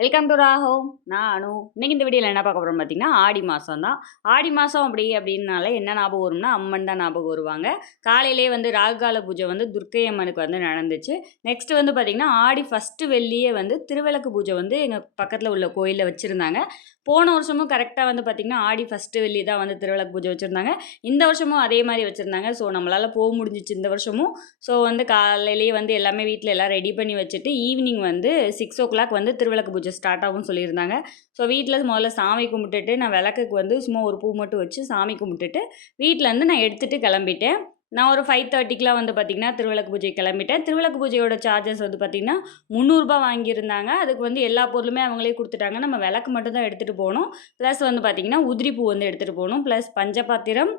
Welcome to ராஹோ. நான் அனு. இன்னைக்கு இந்த வீடியோவில் என்ன பார்க்க போகிறோம் பார்த்தீங்கன்னா, ஆடி மாதம் தான். ஆடி மாதம் அப்படின்னாலே என்ன ஞாபகம் வரும்னா, அம்மன் தான் ஞாபகம் வருவாங்க. காலையிலே வந்து ராகுகால பூஜை வந்து துர்க்கை அம்மனுக்கு வந்து நடந்துச்சு. நெக்ஸ்ட் வந்து பார்த்திங்கன்னா, ஆடி ஃபஸ்ட்டு வெள்ளியே வந்து திருவிளக்கு பூஜை வந்து எங்கள் பக்கத்தில் உள்ள கோயிலில் வச்சுருந்தாங்க. போன வருஷமும் கரெக்டாக வந்து பார்த்திங்கன்னா, ஆடி ஃபஸ்ட்டு வெள்ளி தான் வந்து திருவிளக்கு பூஜை வச்சுருந்தாங்க. இந்த வருஷமும் அதே மாதிரி வச்சுருந்தாங்க. ஸோ நம்மளால் போக முடிஞ்சிச்சு இந்த வருஷமும். ஸோ வந்து காலையிலேயே வந்து எல்லாமே வீட்டில் எல்லாம் ரெடி பண்ணி வச்சுட்டு ஈவினிங் வந்து 6:00 வந்து திருவிளக்கு பூஜை ஸ்டார்ட் ஆகும்னு சொல்லியிருந்தாங்க. ஸோ வீட்டில் முதல்ல சாமி கும்பிட்டுட்டு நான் விளக்குக்கு வந்து சும்மா ஒரு பூ மட்டும் வச்சு சாமி கும்பிட்டுட்டு வீட்டிலேருந்து நான் எடுத்துகிட்டு கிளம்பிட்டேன். நான் ஒரு 5:30க்குலாம் வந்து பார்த்திங்கன்னா திருவிளக்கு பூஜை கிளம்பிட்டேன். திருவிளக்கு பூஜையோட சார்ஜஸ் வந்து பார்த்திங்கன்னா ரூ. 300 வாங்கியிருந்தாங்க. அதுக்கு வந்து எல்லா பொருளுமே அவங்களே கொடுத்துட்டாங்க. நம்ம விளக்கு மட்டும் தான் எடுத்துகிட்டு போகணும். ப்ளஸ் வந்து பார்த்திங்கன்னா உதிரி பூ வந்து எடுத்துகிட்டு போகணும். ப்ளஸ் பஞ்சபாத்திரம்,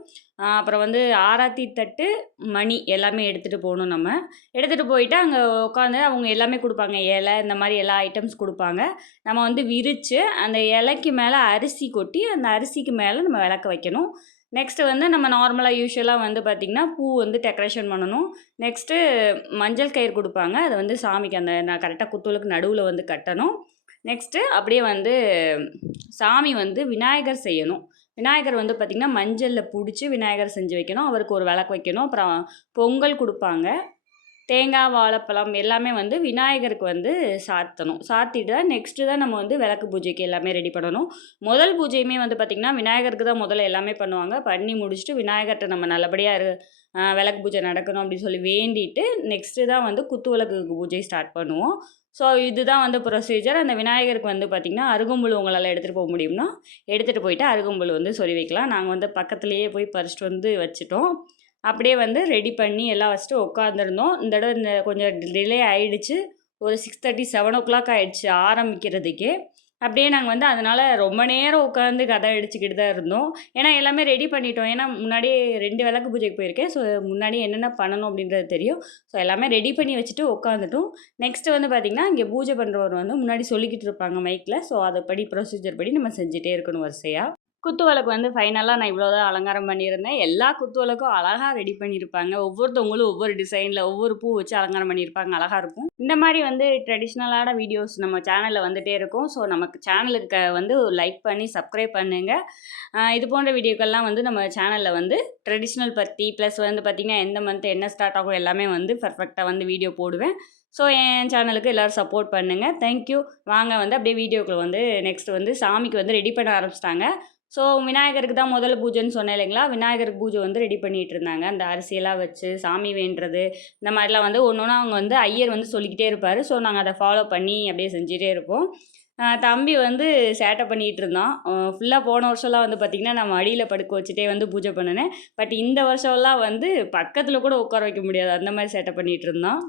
அப்புறம் வந்து ஆராத்தி தட்டு, மணி எல்லாமே எடுத்துகிட்டு போகணும். நம்ம எடுத்துகிட்டு போயிட்டு அங்கே உட்காந்து அவங்க எல்லாமே கொடுப்பாங்க. இலை இந்த மாதிரி எல்லா ஐட்டம்ஸ் கொடுப்பாங்க. நம்ம வந்து விரித்து அந்த இலைக்கு மேலே அரிசி கொட்டி அந்த அரிசிக்கு மேலே நம்ம விளக்க வைக்கணும். நெக்ஸ்ட்டு வந்து நம்ம நார்மலாக யூஸ்வலாக வந்து பார்த்திங்கன்னா பூ வந்து டெக்கரேஷன் பண்ணணும். நெக்ஸ்ட்டு மஞ்சள் கயிறு கொடுப்பாங்க. அதை வந்து சாமிக்கு நான் கரெக்டாக குத்துவிளக்கு நடுவில் வந்து கட்டணும். நெக்ஸ்ட்டு அப்படியே வந்து சாமி வந்து விநாயகர் செய்யணும். விநாயகர் வந்து பார்த்திங்கன்னா மஞ்சளில் பிடிச்சி விநாயகர் செஞ்சு வைக்கணும். அவருக்கு ஒரு விளக்கு வைக்கணும். அப்புறம் பொங்கல் கொடுப்பாங்க. தேங்காய், வாழைப்பழம் எல்லாமே வந்து விநாயகருக்கு வந்து சாத்தணும். சாத்திட்டு தான் நெக்ஸ்ட்டு தான் நம்ம வந்து விளக்கு பூஜைக்கு எல்லாமே ரெடி பண்ணணும். முதல் பூஜையுமே வந்து பார்த்திங்கன்னா விநாயகருக்கு தான் முதல்ல எல்லாமே பண்ணுவாங்க. பண்ணி முடிச்சுட்டு விநாயகர்கிட்ட நம்ம நல்லபடியாக விளக்கு பூஜை நடக்கணும் அப்படின்னு சொல்லி வேண்டிட்டு நெக்ஸ்ட்டு தான் வந்து குத்து விளக்கு பூஜை ஸ்டார்ட் பண்ணுவோம். ஸோ இதுதான் வந்து ப்ரொசீஜர். அந்த விநாயகருக்கு வந்து பார்த்திங்கன்னா அருகம்புல் உங்களால் எடுத்துகிட்டு போக முடியும்னா எடுத்துகிட்டு போயிட்டு அருகம்புல் வந்து சொறி வைக்கலாம். நாங்கள் வந்து பக்கத்துலேயே போய் பறிச்சிட்டு வந்து வச்சுட்டோம். அப்படியே வந்து ரெடி பண்ணி எல்லாம் வச்சுட்டு உட்காந்துருந்தோம். இந்த தடவை கொஞ்சம் டிலே ஆகிடுச்சு. ஒரு 6:30 7:00 ஆகிடுச்சு ஆரம்பிக்கிறதுக்கே. அப்படியே நாங்கள் வந்து அதனால் ரொம்ப நேரம் உட்காந்து கதை அடிச்சுக்கிட்டு தான் இருந்தோம். ஏன்னா எல்லாமே ரெடி பண்ணிட்டோம். ஏன்னா முன்னாடியே 2 விளக்கு பூஜைக்கு போயிருக்கேன். ஸோ முன்னாடி என்னென்ன பண்ணணும் அப்படின்றது தெரியும். ஸோ எல்லாமே ரெடி பண்ணி வச்சுட்டு உட்காந்துட்டோம். நெக்ஸ்ட்டு வந்து பார்த்திங்கன்னா இங்கே பூஜை பண்ணுறவர் வந்து முன்னாடி சொல்லிக்கிட்டு இருப்பாங்க மைக்கில். ஸோ அதைப்படி ப்ரொசீஜர் படி நம்ம செஞ்சுட்டே இருக்கணும் வரிசையாக. குத்துவிளக்கு வந்து ஃபைனலாக நான் இவ்வளோ தான் அலங்காரம் பண்ணியிருந்தேன். எல்லா குத்துவிளக்கும் அழகாக ரெடி பண்ணியிருப்பாங்க. ஒவ்வொருத்தவங்களும் ஒவ்வொரு டிசைனில் ஒவ்வொரு பூ வச்சு அலங்காரம் பண்ணியிருப்பாங்க. அழகாக இருக்கும். இந்த மாதிரி வந்து ட்ரெடிஷ்னலான வீடியோஸ் நம்ம சேனலில் வந்துகிட்டே இருக்கும். ஸோ நமக்கு சேனலுக்கு வந்து லைக் பண்ணி சப்ஸ்கிரைப் பண்ணுங்கள். இது போன்ற வீடியோக்கள்லாம் வந்து நம்ம சேனலில் வந்து ட்ரெடிஷ்னல் பற்றி ப்ளஸ் வந்து பார்த்திங்கன்னா எந்த மந்த் என்ன ஸ்டார்ட் ஆகும் எல்லாமே வந்து பர்ஃபெக்டாக வந்து வீடியோ போடுவேன். ஸோ என் சேனலுக்கு எல்லோரும் சப்போர்ட் பண்ணுங்கள். தேங்க்யூ. வாங்க வந்து அப்படியே வீடியோக்குள்ள வந்து நெக்ஸ்ட் வந்து சாமிக்கு வந்து ரெடி பண்ண ஆரம்பிச்சிட்டாங்க. ஸோ விநாயகருக்கு தான் முதல்ல பூஜைன்னு சொன்னேன் இல்லைங்களா? விநாயகருக்கு பூஜை வந்து ரெடி பண்ணிகிட்டு இருந்தாங்க. அந்த அரிசியெல்லாம் வச்சு சாமி வேண்டுறது இந்த மாதிரிலாம் வந்து ஒன்று ஒன்றா அவங்க வந்து ஐயர் வந்து சொல்லிக்கிட்டே இருப்பார். ஸோ நாங்கள் அதை ஃபாலோ பண்ணி அப்படியே செஞ்சுட்டே இருப்போம். தம்பி வந்து சேட்டை பண்ணிகிட்டு இருந்தான். ஃபுல்லாக போன வருஷம்லாம் வந்து பார்த்திங்கன்னா நான் மடியில் படுக்க வச்சுட்டே வந்து பூஜை பண்ணினேன். பட் இந்த வருஷம்லாம் வந்து பக்கத்தில் கூட உட்கார வைக்க முடியாது. அந்த மாதிரி சேட்டை பண்ணிகிட்டு இருந்தான்.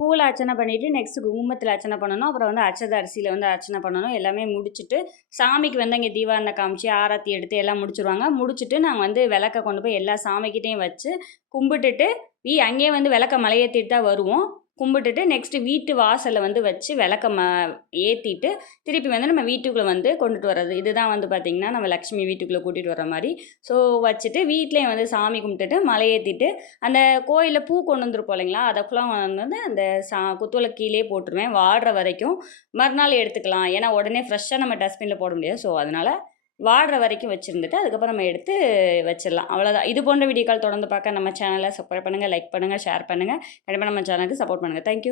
பூவில் அர்ச்சனை பண்ணிவிட்டு நெக்ஸ்ட்டு குங்குமத்தில் அர்ச்சனை பண்ணணும். அப்புறம் வந்து அச்சத அரிசியில் வந்து அர்ச்சனை பண்ணணும். எல்லாமே முடிச்சுட்டு சாமிக்கு வந்து அங்கே தீபாவளை காமிச்சு ஆரத்தி எடுத்து எல்லாம் முடிச்சுருவாங்க. முடிச்சுட்டு நாங்கள் வந்து விளக்க கொண்டு போய் எல்லா சாமிக்கிட்டையும் வச்சு கும்பிட்டுட்டு அங்கேயே வந்து விளக்க மலையேற்றிட்டு தான் வருவோம். கும்பிட்டுட்டு நெக்ஸ்ட்டு வீட்டு வாசலில் வந்து வச்சு விளக்க ஏற்றிட்டு திருப்பி வந்து நம்ம வீட்டுக்குள்ளே வந்து கொண்டுட்டு வர்றது. இதுதான் வந்து பார்த்திங்கன்னா நம்ம லக்ஷ்மி வீட்டுக்குள்ளே கூட்டிகிட்டு வர மாதிரி. ஸோ வச்சுட்டு வீட்லேயும் வந்து சாமி கும்பிட்டுட்டு மலை ஏற்றிட்டு அந்த கோயிலில் பூ கொண்டு வந்துருப்போம் இல்லைங்களா, அதை ஃபுல்லாக வந்து அந்த குத்துவிளக்கு கீழே போட்டுருவேன். வாடுற வரைக்கும் மறுநாள் எடுத்துக்கலாம். ஏன்னா உடனே ஃப்ரெஷ்ஷாக நம்ம டஸ்ட்பினில் போட முடியாது. ஸோ அதனால் வாடுற வரைக்கும் வச்சுருந்துட்டு அதுக்கப்புறம் நம்ம எடுத்து வச்சிடலாம். அவ்வளோதான். இது போன்ற வீடியோக்கள் தொடர்ந்து பார்க்க நம்ம சேனலை சப்ஸ்கிரைப் பண்ணுங்கள், லைக் பண்ணுங்கள், ஷேர் பண்ணுங்கள். கண்டிப்பாக நம்ம சேனலுக்கு சப்போர்ட் பண்ணுங்கள். தேங்க்யூ.